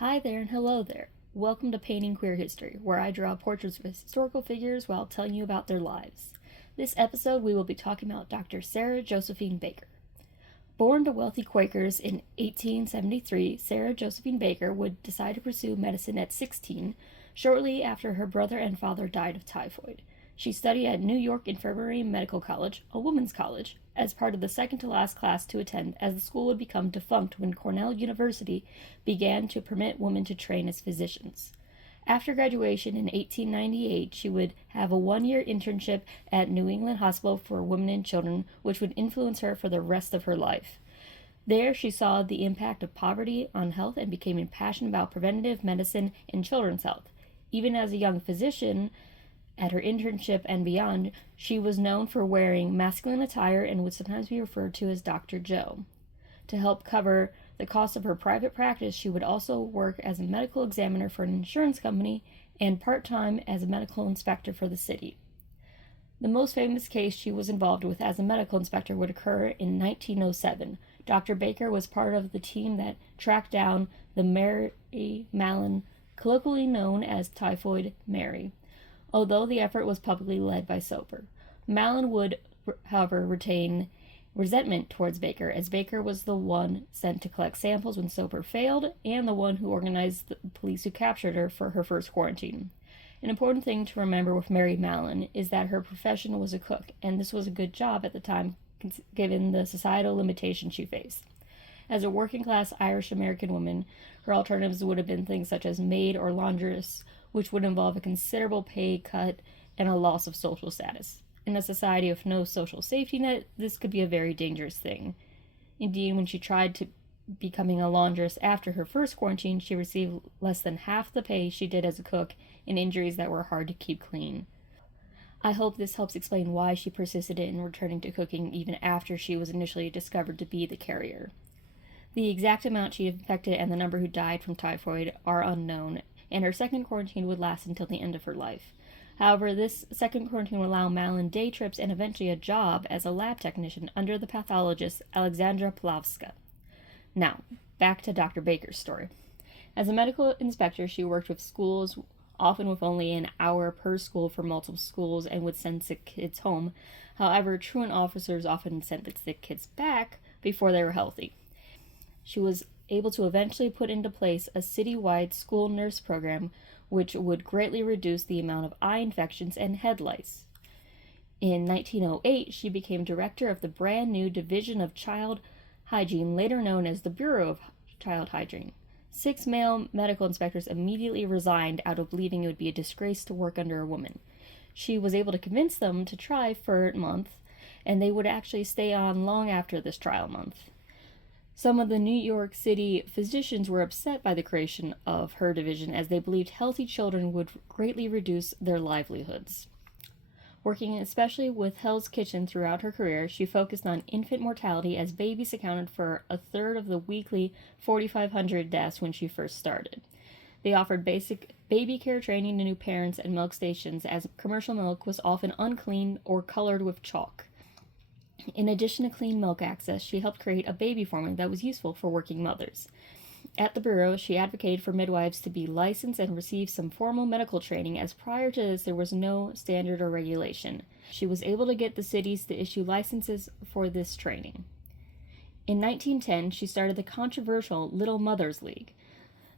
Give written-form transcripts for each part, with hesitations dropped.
Hi there and hello there. Welcome to Painting Queer History, where I draw portraits of historical figures while telling you about their lives. This episode, we will be talking about Dr. Sara Josephine Baker. Born to wealthy Quakers in 1873, Sara Josephine Baker would decide to pursue medicine at 16, shortly after her brother and father died of typhoid. She studied at New York Infirmary Medical College, a women's college, as part of the second-to-last class to attend, as the school would become defunct when Cornell University began to permit women to train as physicians. After graduation in 1898, she would have a one-year internship at New England Hospital for Women and Children, which would influence her for the rest of her life. There, she saw the impact of poverty on health and became impassioned about preventative medicine and children's health. Even as a young physician, at her internship and beyond, she was known for wearing masculine attire and would sometimes be referred to as Dr. Joe. To help cover the cost of her private practice, she would also work as a medical examiner for an insurance company and part-time as a medical inspector for the city. The most famous case she was involved with as a medical inspector would occur in 1907. Dr. Baker was part of the team that tracked down the Mary Mallon, colloquially known as Typhoid Mary, although the effort was publicly led by Soper. Mallon would, however, retain resentment towards Baker, as Baker was the one sent to collect samples when Soper failed, and the one who organized the police who captured her for her first quarantine. An important thing to remember with Mary Mallon is that her profession was a cook, and this was a good job at the time, given the societal limitations she faced. As a working-class Irish-American woman, her alternatives would have been things such as maid or laundress, which would involve a considerable pay cut and a loss of social status. In a society with no social safety net, this could be a very dangerous thing. Indeed, when she tried to becoming a laundress after her first quarantine, she received less than half the pay she did as a cook and injuries that were hard to keep clean. I hope this helps explain why she persisted in returning to cooking even after she was initially discovered to be the carrier. The exact amount she infected and the number who died from typhoid are unknown, and her second quarantine would last until the end of her life. However, this second quarantine would allow Mallon day trips and eventually a job as a lab technician under the pathologist Alexandra Plavska. Now, back to Dr. Baker's story. As a medical inspector, she worked with schools, often with only an hour per school for multiple schools, and would send sick kids home. However, truant officers often sent the sick kids back before they were healthy. She was able to eventually put into place a citywide school nurse program, which would greatly reduce the amount of eye infections and head lice. In 1908, she became director of the brand new Division of Child Hygiene, later known as the Bureau of Child Hygiene. 6 male medical inspectors immediately resigned out of believing it would be a disgrace to work under a woman. She was able to convince them to try for a month, and they would actually stay on long after this trial month. Some of the New York City physicians were upset by the creation of her division, as they believed healthy children would greatly reduce their livelihoods. Working especially with Hell's Kitchen throughout her career, she focused on infant mortality, as babies accounted for a third of the weekly 4,500 deaths when she first started. They offered basic baby care training to new parents and milk stations, as commercial milk was often unclean or colored with chalk. In addition to clean milk access, she helped create a baby formula that was useful for working mothers. At the Bureau, she advocated for midwives to be licensed and receive some formal medical training, as prior to this there was no standard or regulation. She was able to get the cities to issue licenses for this training. In 1910, she started the controversial Little Mothers League.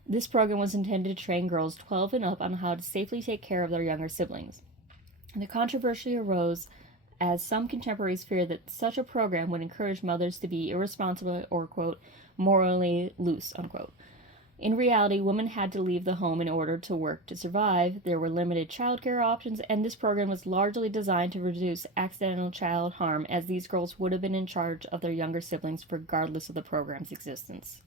This program was intended to train girls 12 and up on how to safely take care of their younger siblings. The controversy arose as some contemporaries feared that such a program would encourage mothers to be irresponsible or, quote, morally loose, unquote. In reality, women had to leave the home in order to work to survive. There were limited childcare options, and this program was largely designed to reduce accidental child harm, as these girls would have been in charge of their younger siblings regardless of the program's existence.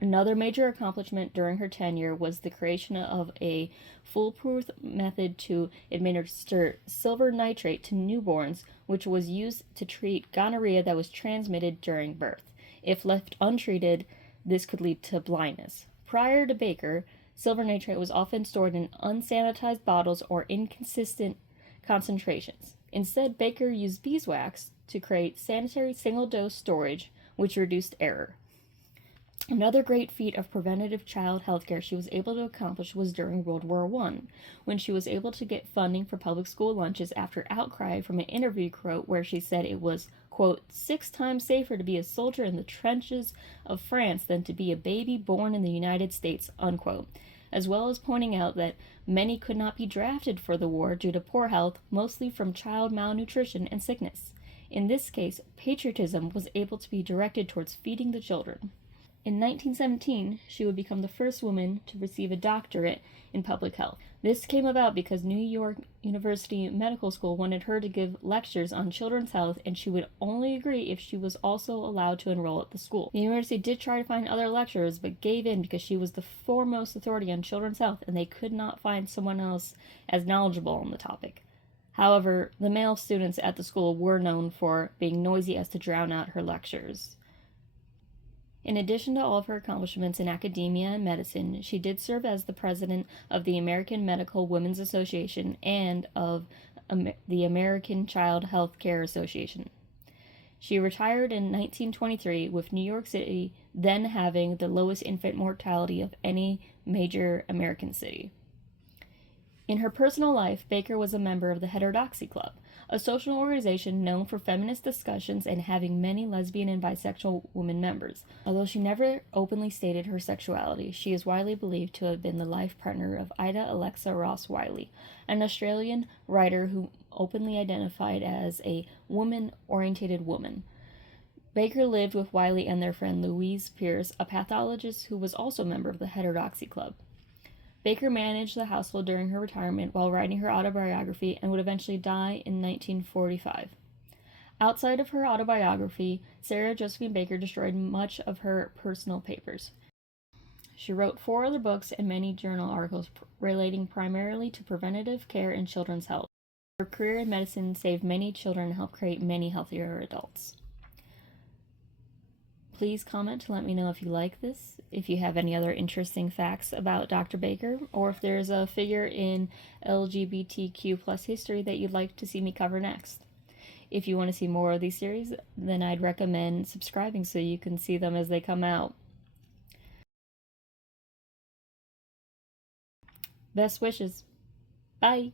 Another major accomplishment during her tenure was the creation of a foolproof method to administer silver nitrate to newborns, which was used to treat gonorrhea that was transmitted during birth. If left untreated, this could lead to blindness. Prior to Baker, silver nitrate was often stored in unsanitized bottles or inconsistent concentrations. Instead, Baker used beeswax to create sanitary single-dose storage, which reduced error. Another great feat of preventative child health care she was able to accomplish was during World War I, when she was able to get funding for public school lunches after outcry from an interview quote where she said it was, quote, 6 times safer to be a soldier in the trenches of France than to be a baby born in the United States, unquote, as well as pointing out that many could not be drafted for the war due to poor health, mostly from child malnutrition and sickness. In this case, patriotism was able to be directed towards feeding the children. In 1917, she would become the first woman to receive a doctorate in public health. This came about because New York University Medical School wanted her to give lectures on children's health, and she would only agree if she was also allowed to enroll at the school. The university did try to find other lecturers, but gave in because she was the foremost authority on children's health, and they could not find someone else as knowledgeable on the topic. However, the male students at the school were known for being noisy as to drown out her lectures. In addition to all of her accomplishments in academia and medicine, she did serve as the president of the American Medical Women's Association and of the American Child Health Care Association. She retired in 1923, with New York City then having the lowest infant mortality of any major American city. In her personal life, Baker was a member of the Heterodoxy Club, a social organization known for feminist discussions and having many lesbian and bisexual women members. Although she never openly stated her sexuality, she is widely believed to have been the life partner of Ida Alexa Ross Wiley, an Australian writer who openly identified as a woman-oriented woman. Baker lived with Wiley and their friend Louise Pierce, a pathologist who was also a member of the Heterodoxy Club. Baker managed the household during her retirement while writing her autobiography and would eventually die in 1945. Outside of her autobiography, Sara Josephine Baker destroyed much of her personal papers. She wrote 4 other books and many journal articles relating primarily to preventative care and children's health. Her career in medicine saved many children and helped create many healthier adults. Please comment to let me know if you like this, if you have any other interesting facts about Dr. Baker, or if there's a figure in LGBTQ plus history that you'd like to see me cover next. If you want to see more of these series, then I'd recommend subscribing so you can see them as they come out. Best wishes. Bye!